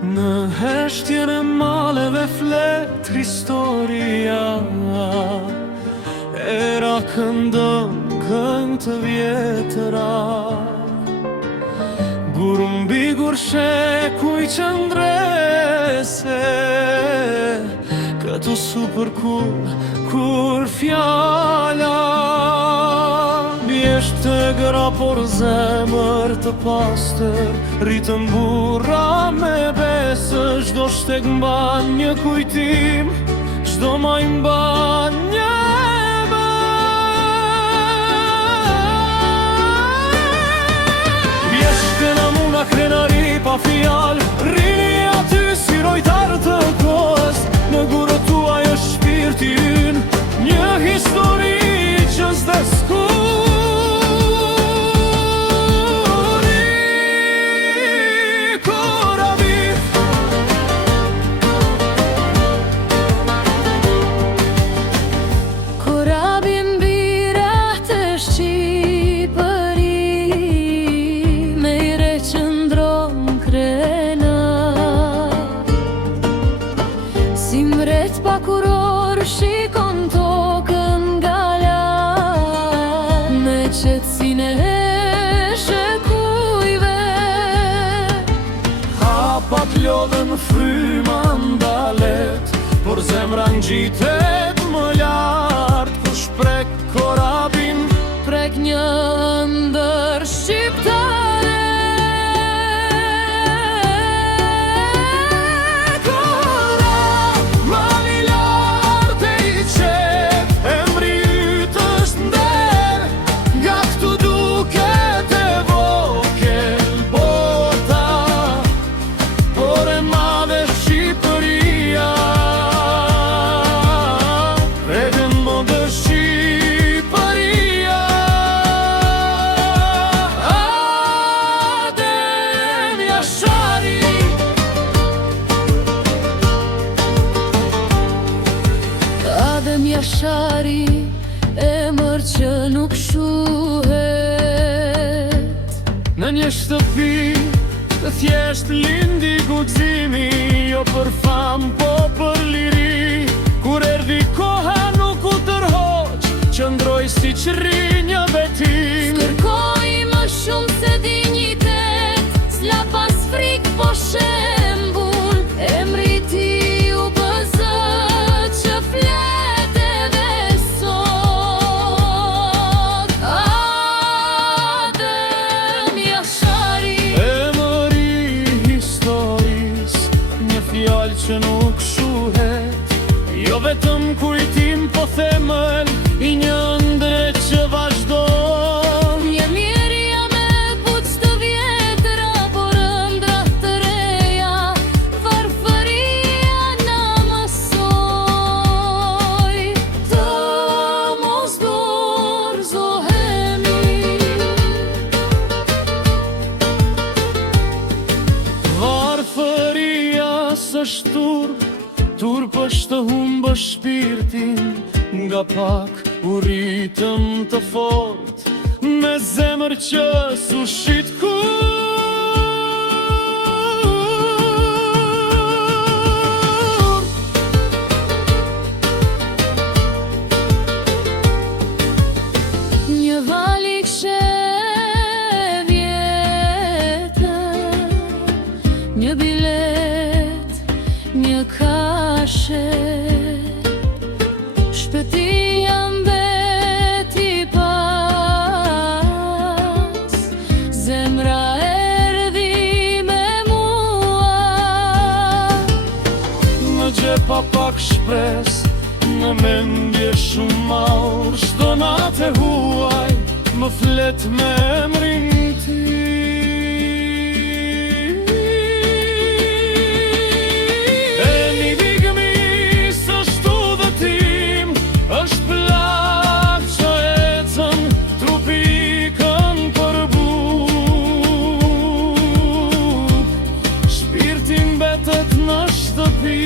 Në heshtjen e maleve flet historia, era këndon këngë të vjetra. Gurumbi gursheku I qëndrese, këtu su për kur fjala. Bjesht të gra por zemër të pastër, rritën burra me besë. Çdo shteg mban një kujtim, çdo maj mban një krenari pa fjal, rini aty si rojtar të kohës. Në gurët tuaj është shpirti ynë, një histori që s'de skuri. Korabi Korabi mbira të Shqipëri, si mret pa kuror shikon tokën nga larg, me qetësinë e shekujve. Hapa plodhen fryma ndalet, por zemra ngjitet më lart. Kur shprek korabin, prek një ëndër shqiptare. Adem Jashari, emër që nuk shuhet. në një shtëpi të thjesht lindi guximi, jo për fam, po për liri. Kur erdhi koha nuk u tërhoq, qëndroj si rinja betim. Kërkoj më shumë se dignitet, s'la pas frik po shembul. Emri ti u bëzët që flet edhe sot. Adem Jashari, emri historis, një fjalë që nuk shuhet. Jo vetëm kujtim, po themën I një ëndre që vazhdon. një mirja me buç të vjetra, por ëndra të reja, varfëria na mësoj. Të mos dorëzohemi. Varfëria s'është turp është të humbë shpirtin. Nga pak u ritëm të fort, me zemër që s'u shit kur. Një valik vjetër, një bilet, një kashe. Shpëtia mbeti pas, zemra erdhi me mua. Në gjepa pak shpres, në mendje shumë maur. Çdo natë e huaj, më flet me emrin ti. Enigmi s'është udhëtim, është plak që ecën trupi ikën për buk. Shpirti mbetet në shtëpi.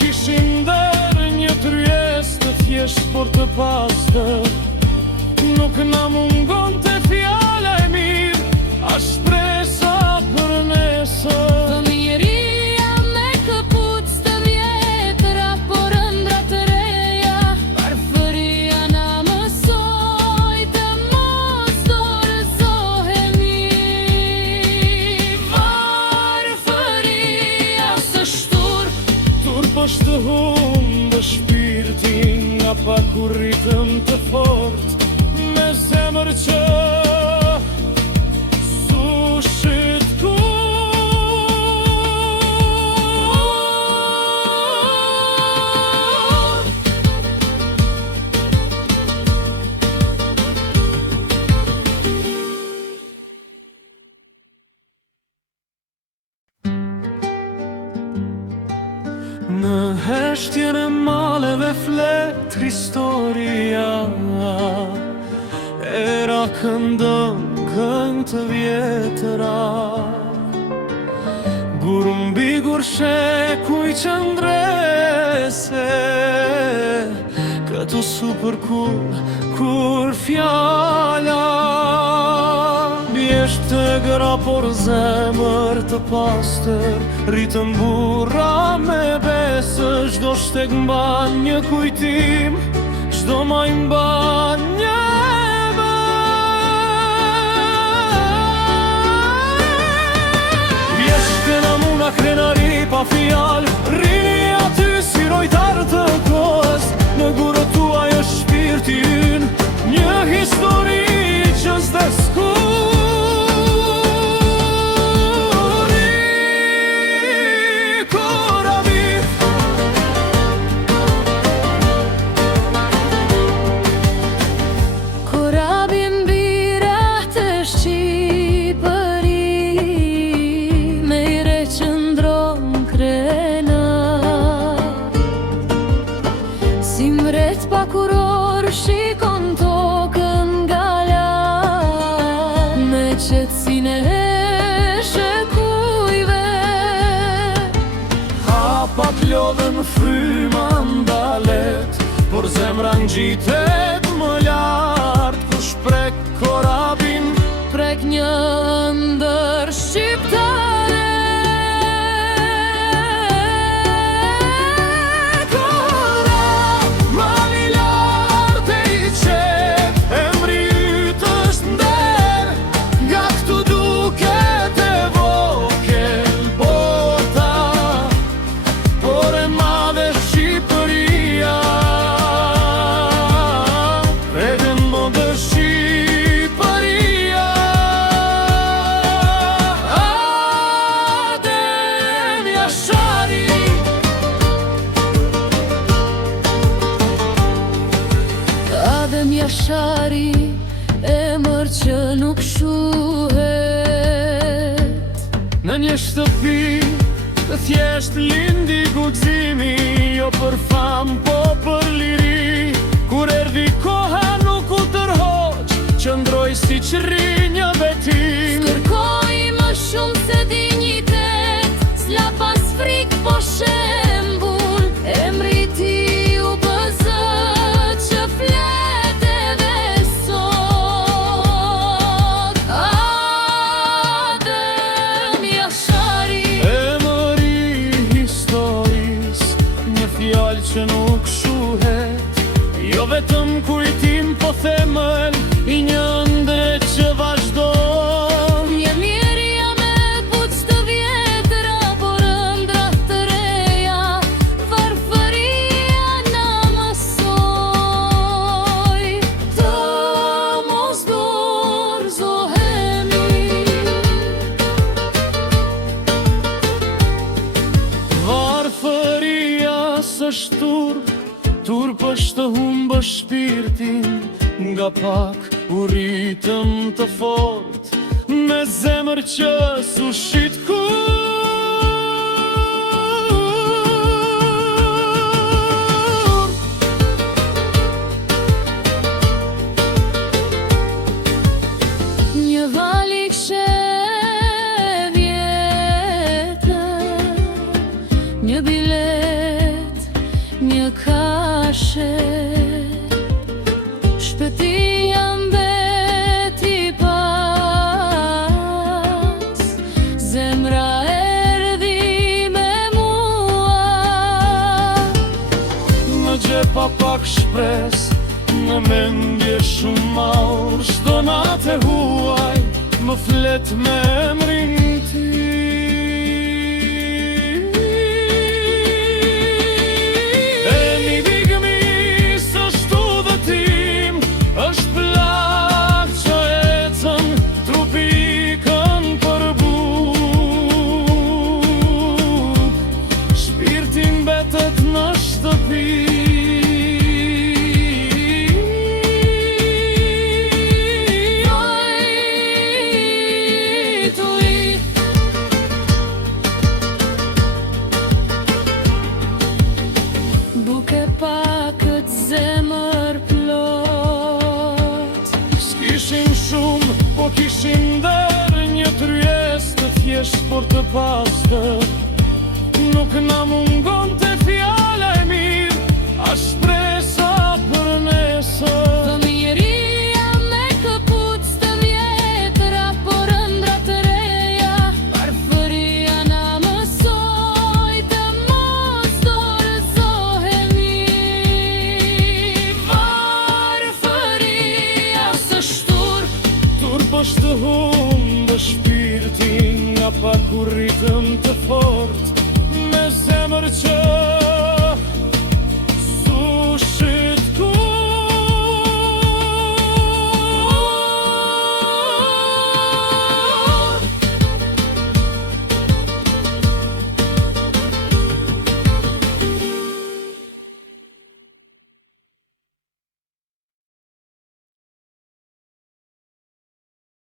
kishin der një tryes të thjesht por të pastër. Nuk na mungon të fjala e mirë, a shpresa për nesër. Fëmijëria me këpucë të vjetra, por ëndra të reja. Varfëria na mësoi të mos dorëzohemi. Varfëria së shturp, Turp është të humbë shpirtin nga pak u ritëm të fort, me zemër që sushit kur. Në heshtjen e maleve flet historia, era këndon këngë të vjetra. Gur mbi gur shekuj që ndrese, këtu su për kur fjala. Bjesht të gra por zemër të pastër, rritën burra me besë. Çdo shteg mban një kujtim, çdo maj mban një krenari pa fjal, rini aty si rojtar të kohës. Në gurët tuaj është shpirti ynë, një histori që s'de skuri. Korabi Korabi mbi ratë të Shqipëri, me i re qëndron krena. Si mret pa kuror shikon tokën nga lartë, me qetësinë e shekujve. hapa t'lodhen fryma ndalet, por zemra ngjitet më lart. Kush prek korabin, Prek një ëndër shqiptare. Korab, mali lart e i qet, emri yt është nder. Nga këtu duket e vogël bota, por e madhe Shqipëria. Edhe në modë Shqipëria. Adem Jashari, Adem Jashari, emër që nuk shuhet. në një shtëpi të thjesht lindi guximi, jo për fam po për liri. Kur erdhi koha nuk u tërhoq, qëndroj si qrinjë betim. Kërkoj më shumë se dinjitet, s'la pas frik po shembul. Emri ti u bëzët që flet edhe sot. Adem Jashari, Emëri historis, një fjalë që nuk shuhet. Jo vetëm kujtim po themën, i një ëndë që vazhdon. një mirja me pucë të vjetra, por ëndra të reja. Varfëria na mësoi të mos dorëzohemi. Varfëria s'është turp, turp është të humbë shpirtin. Nga pak u ritëm të fort, me zemër që sushit kur. Një valik vjetër, një bilet Shpëtia mbeti pas, zemra erdhi me mua. Në gjepa pak shpres, në mendje shumë maur, shdo natë huaj, më flet me emrin ti. E një bigëmi së shtu dhe tim, është plak që ecën, trupi ikën për buk, shpirtin betet në shtëpi. Buke pa këtë zemër plot. S'kishim shumë, po kishim der, një tryes të thjesht por të pastër. Nuk na mungon të fjala e mirë, as shpresa për nesër. Fëmijëria me këpucë të vjetra, por ëndra të reja. Varfëria na mësoi të mos dorëzohemi. Varfëria së shtur, Tur është humbë shpirtin, nga pak u ritëm të fort, me zemër që